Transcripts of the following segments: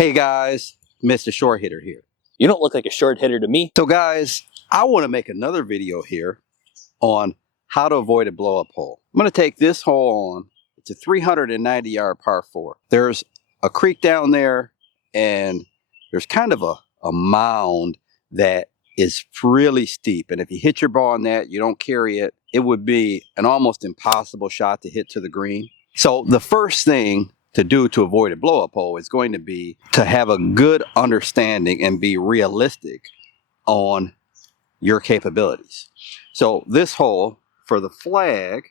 Hey guys, Mr. Short Hitter here. You don't look like a short hitter to me. So guys, I want to make another video here on how to avoid a blow-up hole. I'm going to take this hole on. It's a 390-yard par 4. There's a creek down there, and there's kind of a mound that is really steep. And if you hit your ball on that, you don't carry it, it would be an almost impossible shot to hit to the green. So the first thing to do to avoid a blow-up hole is going to be to have a good understanding and be realistic on your capabilities. So this hole, for the flag,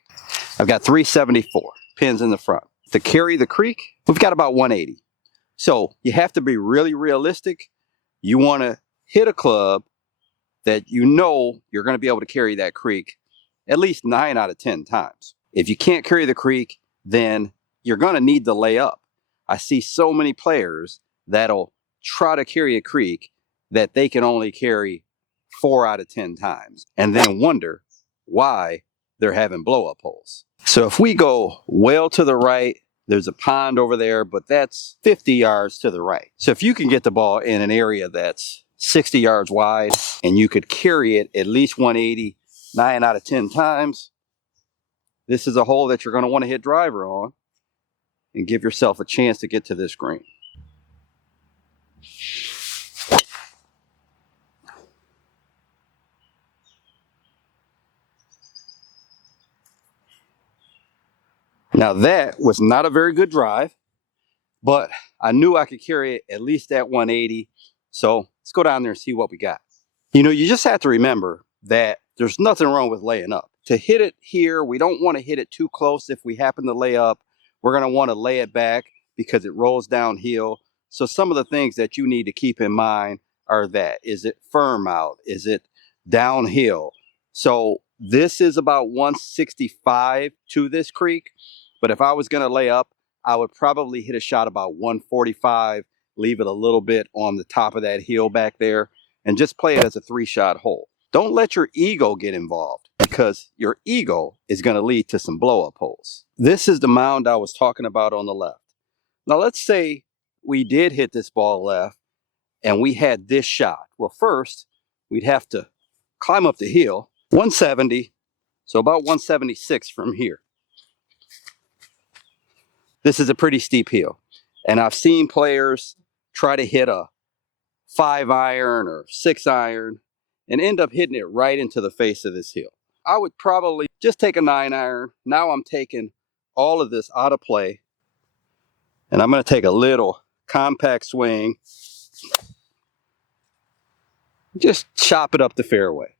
I've got 374 pins in the front. To carry the creek, we've got about 180. So you have to be really realistic. You want to hit a club that you know you're going to be able to carry that creek at least 9 out of 10 times. If you can't carry the creek, then you're going to need to lay up. I see so many players that'll try to carry a creek that they can only carry 4 out of 10 times and then wonder why they're having blow-up holes. So if we go well to the right, there's a pond over there, but that's 50 yards to the right. So if you can get the ball in an area that's 60 yards wide and you could carry it at least 180, 9 out of 10 times, this is a hole that you're going to want to hit driver on and give yourself a chance to get to this green. Now that was not a very good drive, but I knew I could carry it at least at 180. So let's go down there and see what we got. You know, you just have to remember that there's nothing wrong with laying up. To hit it here, we don't want to hit it too close. If we happen to lay up, we're going to want to lay it back because it rolls downhill. So some of the things that you need to keep in mind are that, is it firm out? Is it downhill? So this is about 165 to this creek. But if I was going to lay up, I would probably hit a shot about 145, leave it a little bit on the top of that hill back there, and just play it as a 3-shot hole. Don't let your ego get involved, because your ego is going to lead to some blow-up holes. This is the mound I was talking about on the left. Now let's say we did hit this ball left and we had this shot. Well, first we'd have to climb up the hill, 170, so about 176 from here. This is a pretty steep hill, and I've seen players try to hit a 5-iron or 6-iron and end up hitting it right into the face of this hill. I would probably just take a 9-iron. Now I'm taking all of this out of play, and I'm going to take a little compact swing. Just chop it up the fairway.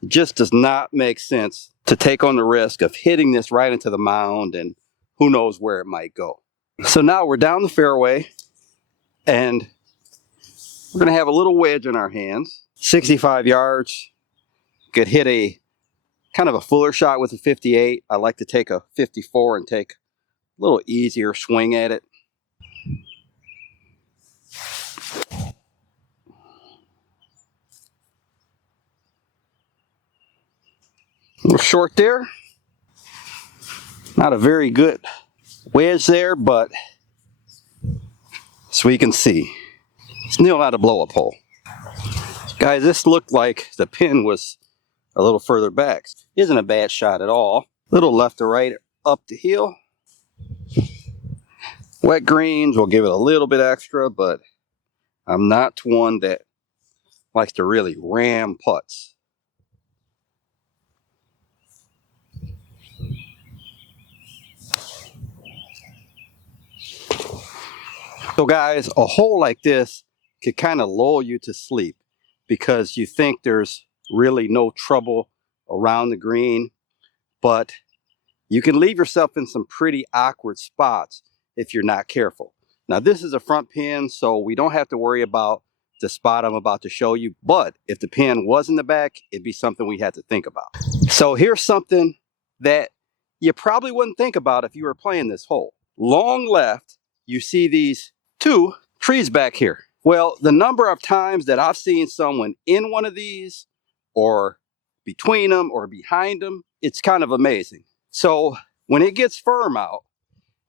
It just does not make sense to take on the risk of hitting this right into the mound, and who knows where it might go. So now we're down the fairway, and we're going to have a little wedge in our hands. 65 yards. Could hit a kind of a fuller shot with a 58. I like to take a 54 and take a little easier swing at it. A little short there. Not a very good wedge there, but as we can see, it's still not a blow-up hole. Guys, this looked like the pin was a little further back. Isn't a bad shot at all. Little left to right up the hill. Wet greens will give it a little bit extra, but I'm not one that likes to really ram putts. So guys, a hole like this could kind of lull you to sleep because you think there's really no trouble around the green, but you can leave yourself in some pretty awkward spots if you're not careful. Now this is a front pin, so we don't have to worry about the spot I'm about to show you, but if the pin was in the back, it'd be something we had to think about. So here's something that you probably wouldn't think about if you were playing this hole. Long left, you see these 2 trees back here. Well, the number of times that I've seen someone in one of these or between them or behind them, it's kind of amazing. So when it gets firm out,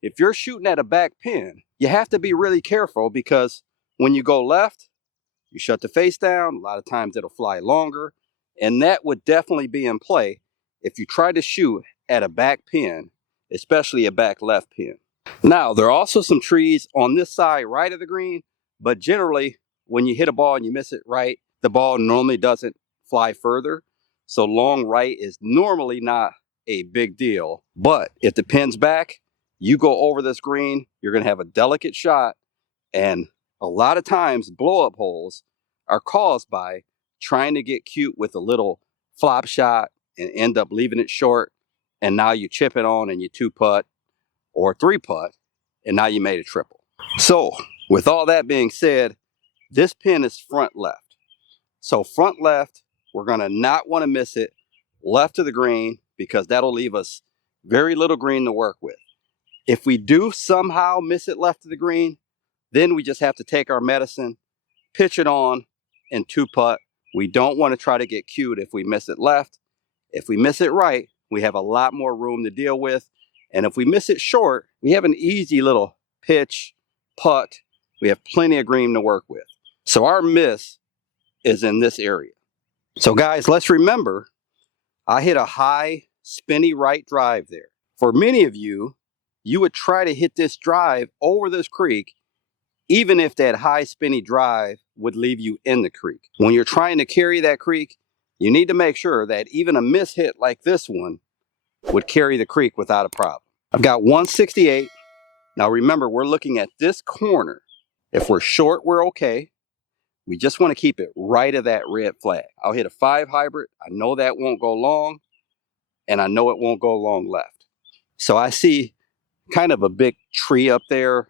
if you're shooting at a back pin, you have to be really careful, because when you go left, you shut the face down. A lot of times it'll fly longer, and that would definitely be in play if you try to shoot at a back pin, especially a back left pin. Now, there are also some trees on this side right of the green, but generally when you hit a ball and you miss it right, the ball normally doesn't fly further. So long right is normally not a big deal. But if the pin's back, you go over this green, you're going to have a delicate shot. And a lot of times blow up holes are caused by trying to get cute with a little flop shot and end up leaving it short. And now you chip it on and you 2-putt or 3-putt, and now you made a triple. So with all that being said, this pin is front left. So front left, we're gonna not wanna miss it left of the green, because that'll leave us very little green to work with. If we do somehow miss it left of the green, then we just have to take our medicine, pitch it on, and 2-putt. We don't wanna try to get cute if we miss it left. If we miss it right, we have a lot more room to deal with. And if we miss it short, we have an easy little pitch, putt. We have plenty of green to work with. So our miss is in this area. So guys, let's remember, I hit a high, spinny right drive there. For many of you, you would try to hit this drive over this creek, even if that high, spinny drive would leave you in the creek. When you're trying to carry that creek, you need to make sure that even a miss hit like this one would carry the creek without a problem. I've got 168. Now remember, we're looking at this corner. If we're short, we're okay. We just want to keep it right of that red flag. I'll hit a 5 hybrid. I know that won't go long, and I know it won't go long left. So I see kind of a big tree up there,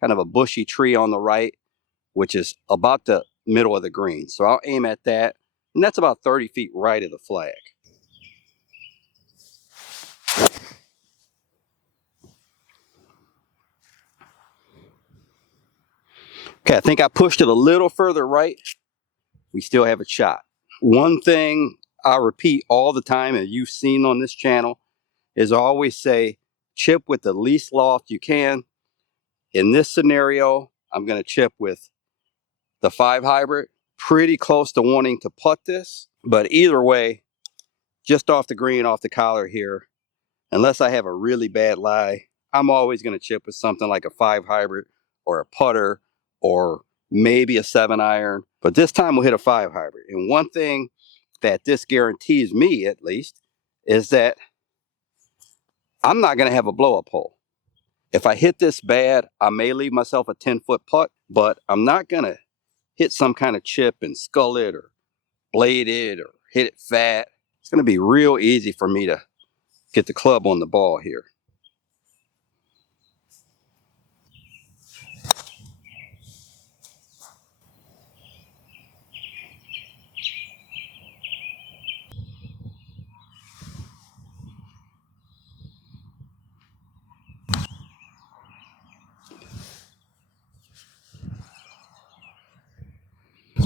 kind of a bushy tree on the right, which is about the middle of the green. So I'll aim at that, and that's about 30 feet right of the flag. Okay, I think I pushed it a little further right. We still have a shot. One thing I repeat all the time, and you've seen on this channel, is I always say, chip with the least loft you can. In this scenario, I'm going to chip with the 5 hybrid. Pretty close to wanting to putt this, but either way, just off the green, off the collar here, unless I have a really bad lie, I'm always going to chip with something like a 5 hybrid or a putter or maybe a 7 iron. But this time we'll hit a 5 hybrid. And one thing that this guarantees me, at least, is that I'm not going to have a blow up hole. If I hit this bad, I may leave myself a 10-foot putt, but I'm not going to hit some kind of chip and skull it or blade it or hit it fat. It's going to be real easy for me to get the club on the ball here.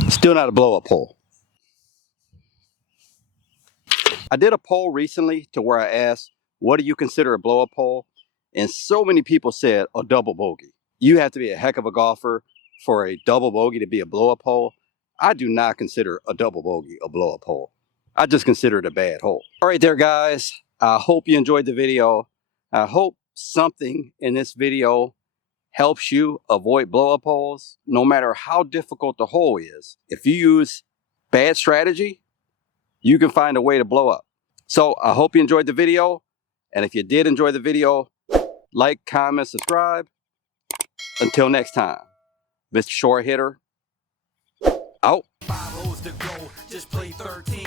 Still not a blow up hole. I did a poll recently to where I asked, what do you consider a blow up hole? And so many people said a double bogey. You have to be a heck of a golfer for a double bogey to be a blow up hole. I do not consider a double bogey a blow up hole. I just consider it a bad hole. All right there, guys. I hope you enjoyed the video. I hope something in this video helps you avoid blow up holes, no matter how difficult the hole is. If you use bad strategy, you can find a way to blow up. So I hope you enjoyed the video. And if you did enjoy the video, like, comment, subscribe. Until next time, Mr. Short Hitter, out. 5 holes to go, just play 13.